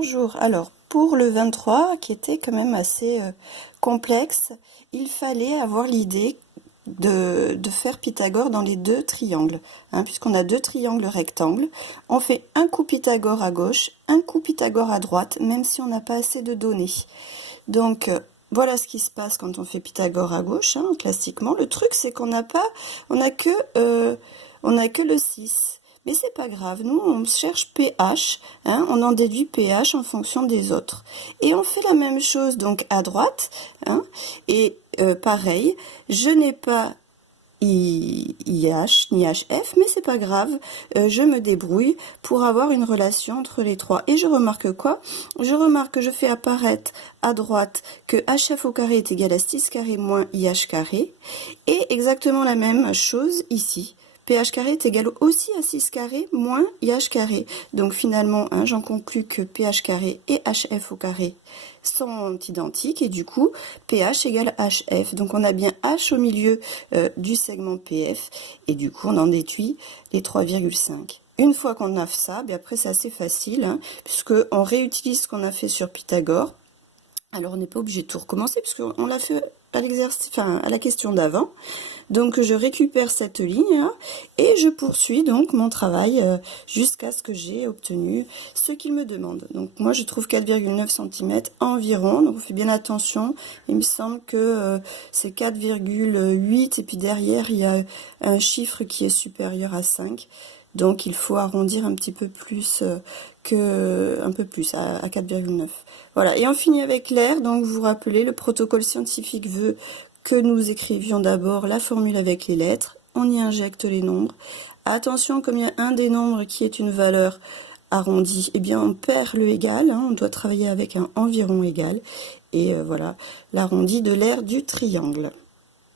Bonjour, alors pour le 23 qui était quand même assez complexe, il fallait avoir l'idée de faire Pythagore dans les deux triangles, puisqu'on a deux triangles rectangles. On fait un coup Pythagore à gauche, un coup Pythagore à droite, même si on n'a pas assez de données. Donc voilà ce qui se passe quand on fait Pythagore à gauche, classiquement. Le truc c'est qu'on n'a pas, on a que le 6. Mais c'est pas grave, nous on cherche pH, on en déduit pH en fonction des autres. Et on fait la même chose donc à droite, et pareil, je n'ai pas IH ni HF, mais c'est pas grave, je me débrouille pour avoir une relation entre les trois. Et je remarque quoi? Je remarque que je fais apparaître à droite que HF au carré est égal à 6 carré moins IH carré, et exactement la même chose ici. pH carré est égal aussi à 6 carré moins IH carré. Donc finalement, j'en conclus que pH carré et HF au carré sont identiques et du coup, pH égale HF. Donc on a bien H au milieu du segment PF et du coup on en déduit les 3,5. Une fois qu'on a ça, après c'est assez facile, puisque on réutilise ce qu'on a fait sur Pythagore. Alors on n'est pas obligé de tout recommencer puisqu'on l'a fait à l'exercice, à la question d'avant. Donc je récupère cette ligne et je poursuis donc mon travail jusqu'à ce que j'ai obtenu ce qu'il me demande. Donc moi je trouve 4,9 cm environ, donc on fait bien attention. Il me semble que c'est 4,8 et puis derrière il y a un chiffre qui est supérieur à 5. Donc il faut arrondir un petit peu plus à 4,9. Voilà, et on finit avec l'air. Donc vous vous rappelez, le protocole scientifique veut que nous écrivions d'abord la formule avec les lettres. On y injecte les nombres. Attention, comme il y a un des nombres qui est une valeur arrondie, eh bien on perd le égal, on doit travailler avec un environ égal. Et voilà, l'arrondi de l'aire du triangle.